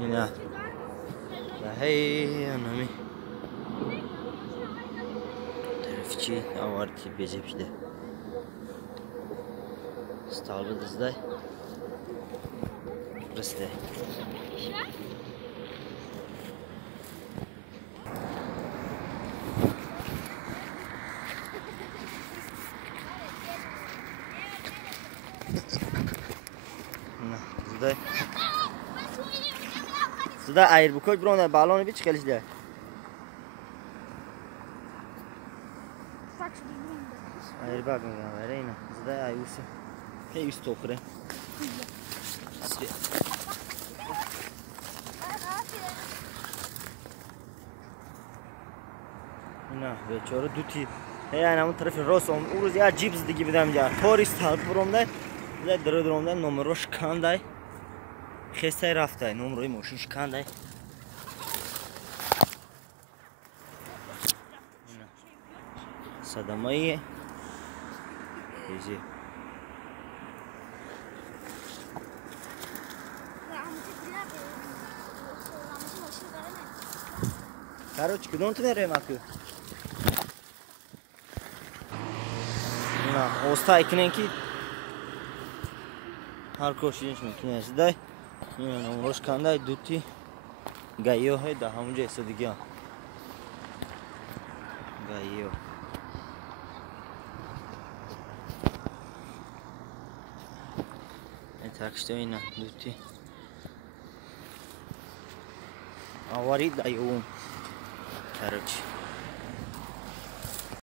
اینا هی انمی طرف چی آوردی بیجه بیده استعال دزده رسته نه زده ایر بکوی برونه بالون بیچ خیلیش ده ایر باگ میگم وره اینا زده ایوسی که ایوس توخره اینا بیچاره دوتی هی همون طرف راست اون روز یه جیب زدگی بدم جا توریست ها برام ده درم ده نمروش کنده خسته رفته نمروی ماشینش کنده صدمایی بیزی کاروچ کدوم تو نره ماکو نه اوستا کنن کی هر کوشش میکنه زده این نمروش کنده دوتی گایو ہے ده همونجا ایستادگی ها گایو تاکشته اینا دوتی آواری دایوم کاروچ